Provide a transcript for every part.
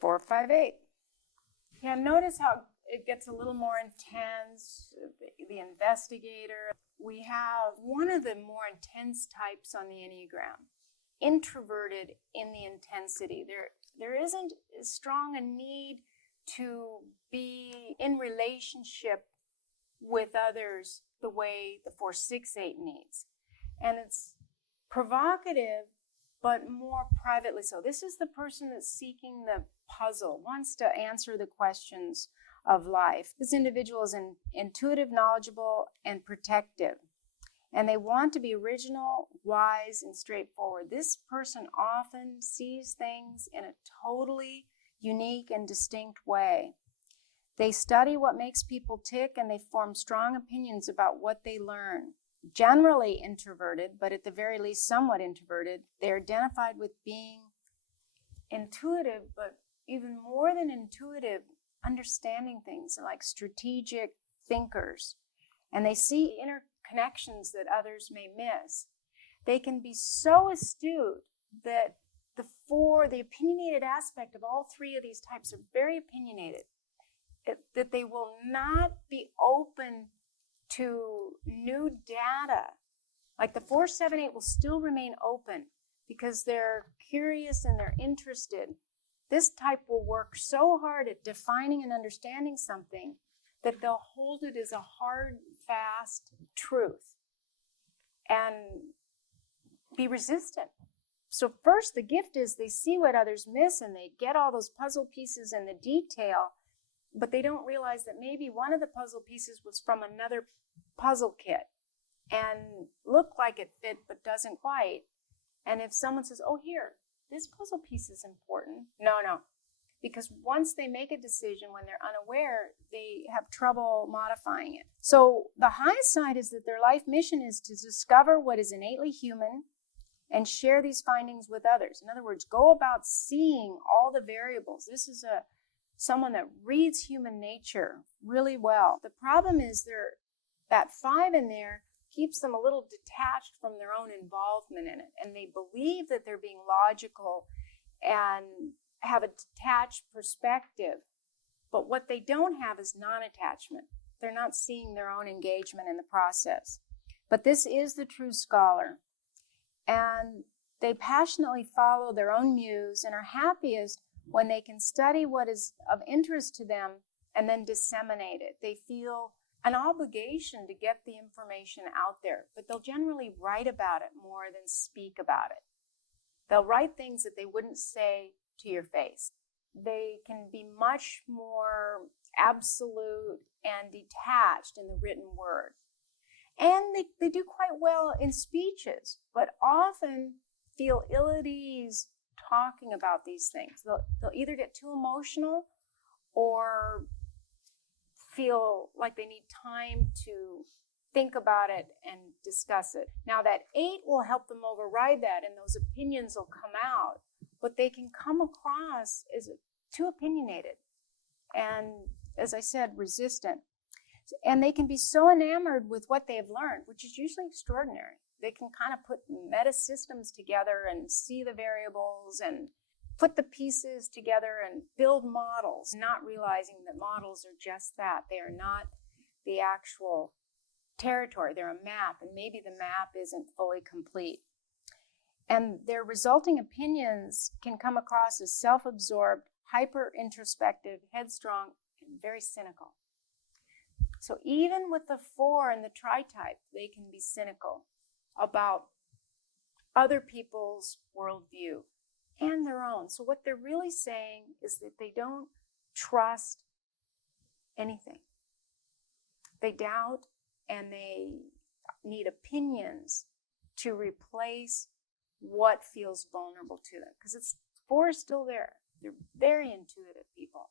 4, 5, 8. Yeah, notice how it gets a little more intense. The investigator. We have one of the more intense types on the Enneagram. Introverted in the intensity. There isn't as strong a need to be in relationship with others the way the 4, 6, 8 needs. And it's provocative, but more privately so. This is the person that's seeking the puzzle, wants to answer the questions of life. This individual is intuitive, knowledgeable, and protective. And they want to be original, wise, and straightforward. This person often sees things in a totally unique and distinct way. They study what makes people tick, and they form strong opinions about what they learn. Generally introverted, but at the very least somewhat introverted, they're identified with being intuitive, but even more than intuitive, understanding things, like strategic thinkers. And they see interconnections that others may miss. They can be so astute that the opinionated aspect of all 3 of these types are very opinionated, that they will not be open to new data. Like the 4, 7, 8 will still remain open because they're curious and they're interested. This type will work so hard at defining and understanding something that they'll hold it as a hard, fast truth and be resistant. So first, the gift is they see what others miss and they get all those puzzle pieces and the detail, but they don't realize that maybe one of the puzzle pieces was from another puzzle kit and looked like it fit but doesn't quite. And if someone says, oh, here, this puzzle piece is important. No. Because once they make a decision when they're unaware, they have trouble modifying it. So the high side is that their life mission is to discover what is innately human and share these findings with others. In other words, go about seeing all the variables. This is someone that reads human nature really well. The problem is that 5 in there keeps them a little detached from their own involvement in it. And they believe that they're being logical and have a detached perspective. But what they don't have is non-attachment. They're not seeing their own engagement in the process. But this is the true scholar. And they passionately follow their own muse and are happiest when they can study what is of interest to them and then disseminate it. They feel an obligation to get the information out there, but they'll generally write about it more than speak about it. They'll write things that they wouldn't say to your face. They can be much more absolute and detached in the written word. And they do quite well in speeches, but often feel ill at ease talking about these things. They'll either get too emotional or feel like they need time to think about it and discuss it. Now that 8 will help them override that, and those opinions will come out, but they can come across as too opinionated and, as I said, resistant. And they can be so enamored with what they have learned, which is usually extraordinary. They can kind of put meta systems together and see the variables and put the pieces together and build models, not realizing that models are just that. They are not the actual territory. They're a map, and maybe the map isn't fully complete. And their resulting opinions can come across as self-absorbed, hyper-introspective, headstrong, and very cynical. So even with the 4 and the Tritype, they can be cynical about other people's worldview and their own. So what they're really saying is that they don't trust anything. They doubt, and they need opinions to replace what feels vulnerable to them. Because 4 is still there. They're very intuitive people,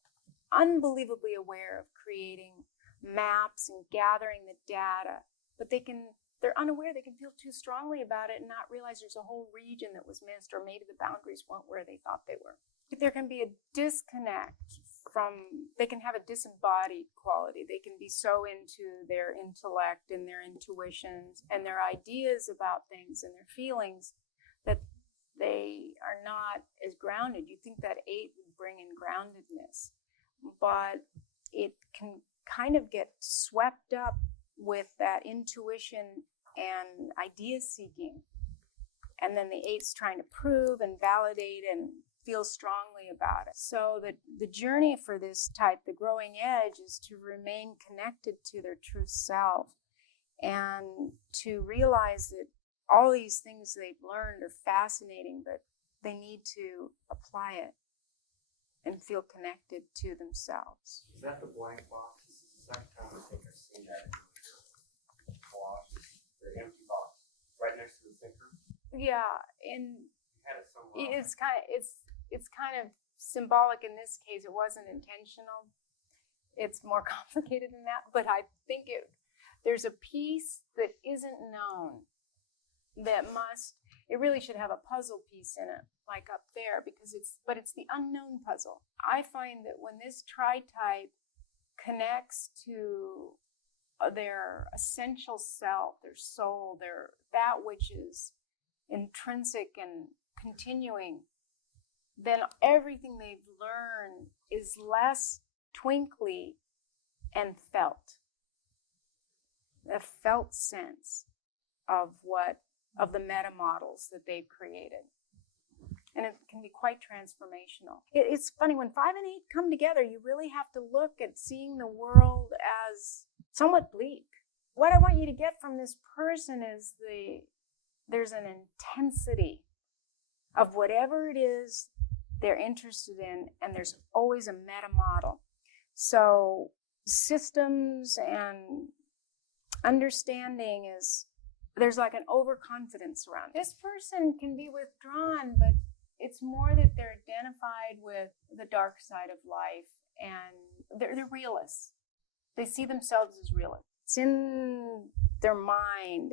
unbelievably aware of creating maps and gathering the data, but they're unaware. They can feel too strongly about it and not realize there's a whole region that was missed, or maybe the boundaries weren't where they thought they were. There can be a disconnect they can have a disembodied quality. They can be so into their intellect and their intuitions and their ideas about things and their feelings that they are not as grounded. You think that 8 would bring in groundedness, but it can kind of get swept up with that intuition and idea seeking. And then the 8's trying to prove and validate and feel strongly about it. So the journey for this type, the growing edge, is to remain connected to their true self and to realize that all these things they've learned are fascinating, but they need to apply it and feel connected to themselves. Is that the blank box? This is the second time I think I've seen that in your collage. The empty box right next to the thinker. Yeah, and You had it somewhere. it's kind of symbolic in this case. It wasn't intentional. It's more complicated than that, but I think there's a piece that isn't known that it really should have a puzzle piece in it, like up there, because it's the unknown puzzle. I find that when this Tritype connects to their essential self, their soul, that which is intrinsic and continuing, then everything they've learned is less twinkly and felt. A felt sense of the meta models that they've created. And it can be quite transformational. It's funny, when 5 and 8 come together, you really have to look at seeing the world as somewhat bleak. What I want you to get from this person is there's an intensity of whatever it is they're interested in, and there's always a meta model. So systems and understanding there's like an overconfidence around. This person can be withdrawn, but it's more that they're identified with the dark side of life, and they're realists. They see themselves as realists. It's in their mind.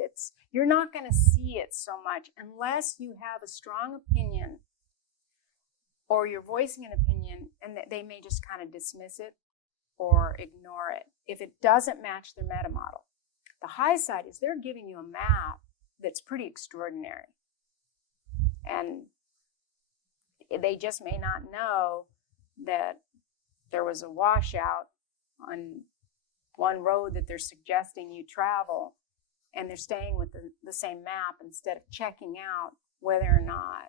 You're not going to see it so much unless you have a strong opinion or you're voicing an opinion, and they may just kind of dismiss it or ignore it if it doesn't match their meta model. The high side is they're giving you a map that's pretty extraordinary. And they just may not know that there was a washout on one road that they're suggesting you travel, and they're staying with the same map instead of checking out whether or not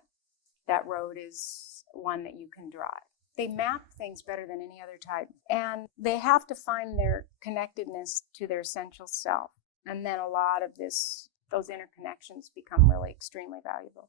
that road is one that you can drive. They map things better than any other type, and they have to find their connectedness to their essential self. And then a lot of those interconnections become really extremely valuable.